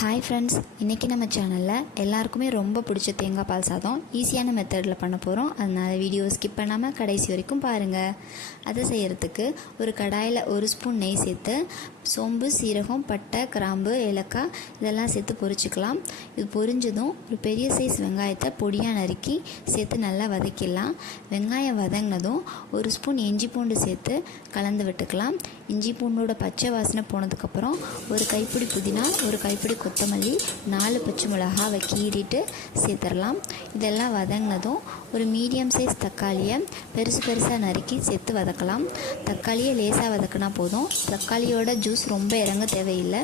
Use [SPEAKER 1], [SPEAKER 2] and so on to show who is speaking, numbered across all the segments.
[SPEAKER 1] Hi friends இன்றைக்கி நம்ம சேனலில் எல்லாருக்குமே ரொம்ப பிடிச்ச தேங்காய் பால் சாதம் ஈஸியான மெத்தடில் பண்ண போகிறோம் அதனால் வீடியோ ஸ்கிப் பண்ணாமல் கடைசி வரைக்கும் பாருங்கள் அதை செய்கிறதுக்கு ஒரு கடாயில் ஒரு ஸ்பூன் நெய் சேர்த்து சோம்பு சீரகம் பட்டை கிராம்பு ஏலக்காய் இதெல்லாம் சேர்த்து பொரிச்சுக்கலாம். இது பொரிஞ்சதும் ஒரு பெரிய சைஸ் வெங்காயத்தை பொடியாக நறுக்கி சேர்த்து நல்லா வதக்கிடலாம். வெங்காயம் வதங்கினதும் ஒரு ஸ்பூன் இஞ்சி பூண்டு சேர்த்து கலந்து விட்டுக்கலாம். இஞ்சி பூண்டோட பச்சை வாசனை போனதுக்கப்புறம் ஒரு கைப்பிடி புதினா ஒரு கைப்பிடி கொத்தமல்லி நாலு பச்சை மிளகாவை கீறிட்டு சேர்த்துடலாம். இதெல்லாம் வதங்கினதும் ஒரு மீடியம் சைஸ் தக்காளியை பெருசு பெருசாக நறுக்கி சேர்த்து வதக்கலாம். தக்காளியை லேசாக வதக்கினா போதும். தக்காளியோட ஜூஸ் ரொம்ப இறங்க தேவையில்லை.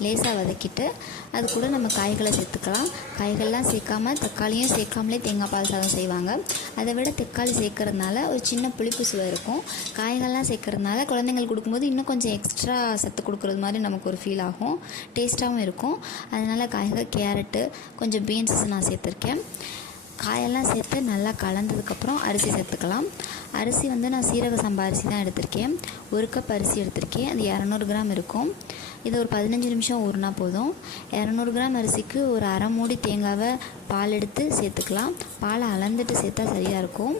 [SPEAKER 1] லேசாக வதக்கிட்டு அது கூட நம்ம காய்களை சேர்த்துக்கலாம். காய்கள்லாம் சேர்க்காம தக்காளியும் சேர்க்காமலே தேங்காய் பால் சாதம் செய்வாங்க. அதை விட தக்காளி சேர்க்கறதுனால ஒரு சின்ன புளிப்பு சுவை இருக்கும். காய்கள்லாம் சேர்க்கறதுனால குழந்தைங்களுக்கு கொடுக்கும்போது இன்னும் கொஞ்சம் எக்ஸ்ட்ரா சத்து கொடுக்குறது மாதிரி நமக்கு ஒரு ஃபீல் ஆகும். டேஸ்ட்டாகவும் இருக்கும். அதனால் காயங்க கேரட்டு கொஞ்சம் பீன்ஸ் நான் சேர்த்துருக்கேன். காயெல்லாம் சேர்த்து நல்லா கலந்ததுக்கப்புறம் அரிசி சேர்த்துக்கலாம். அரிசி வந்து நான் சீரக சம்பா அரிசி தான் எடுத்திருக்கேன். ஒரு கப் அரிசி எடுத்திருக்கேன். அது இரநூறு கிராம் இருக்கும். இது ஒரு பதினஞ்சு நிமிஷம் ஊறினா போதும். இரநூறு கிராம் அரிசிக்கு ஒரு அரை மூடி தேங்காவை பால் எடுத்து சேர்த்துக்கலாம். பாலை அளந்துட்டு சேர்த்தா சரியாக இருக்கும்.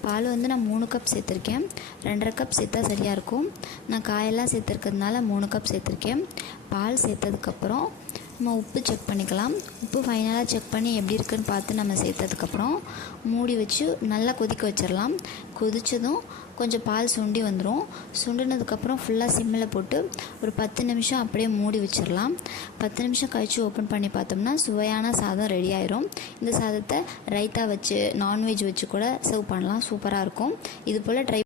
[SPEAKER 1] பால் வந்து நான் மூணு கப் சேர்த்துருக்கேன். ரெண்டரை கப் சேர்த்தா சரியாக இருக்கும். நான் காயெல்லாம் சேர்த்துருக்கிறதுனால மூணு கப் சேர்த்துருக்கேன். பால் சேர்த்ததுக்கப்புறம் நம்ம உப்பு செக் பண்ணிக்கலாம். உப்பு ஃபைனலாக செக் பண்ணி எப்படி இருக்குன்னு பார்த்து நம்ம சேர்த்ததுக்கப்புறம் மூடி வச்சு நல்லா கொதிக்க வச்சிடலாம். கொதித்ததும் கொஞ்சம் பால் சுண்டி வந்துடும் சுண்டினதுக்கப்புறம் ஃபுல்லாக சிம்மில் போட்டு ஒரு பத்து நிமிஷம் அப்படியே மூடி வச்சிடலாம். பத்து நிமிஷம் கழித்து ஓப்பன் பண்ணி பார்த்தோம்னா சுவையான சாதம் ரெடி ஆயிரும். இந்த சாதத்தை ரைத்தா வச்சு நான்வெஜ் வச்சு கூட சர்வ் பண்ணலாம். சூப்பராக இருக்கும். இது போல் ட்ரை